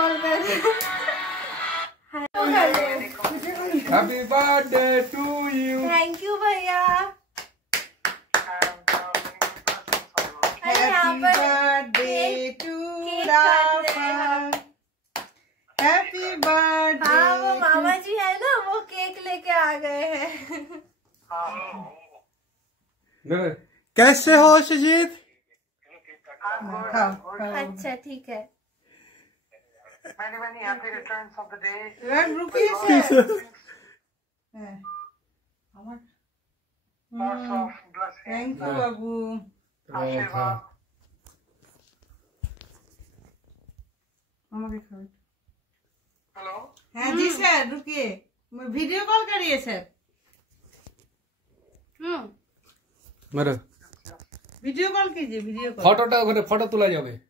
Call कर। Happy birthday to you. Thank you भैया। Happy birthday to Rafa. Happy birthday. हाँ वो मामा जी है ना, वो केक लेके आ गए हैं। कैसे हो सुजीत? अच्छा ठीक है। Many happy returns of the day. रुकिए Lots of blessings. Thank you बाबू। आशीर्वाद। हेलो। हाँ जी सर, रुकिए, वीडियो कॉल करिए सर। मेरे वीडियो कॉल कीजिए, वीडियो कॉल। फोटो तुला जाबे।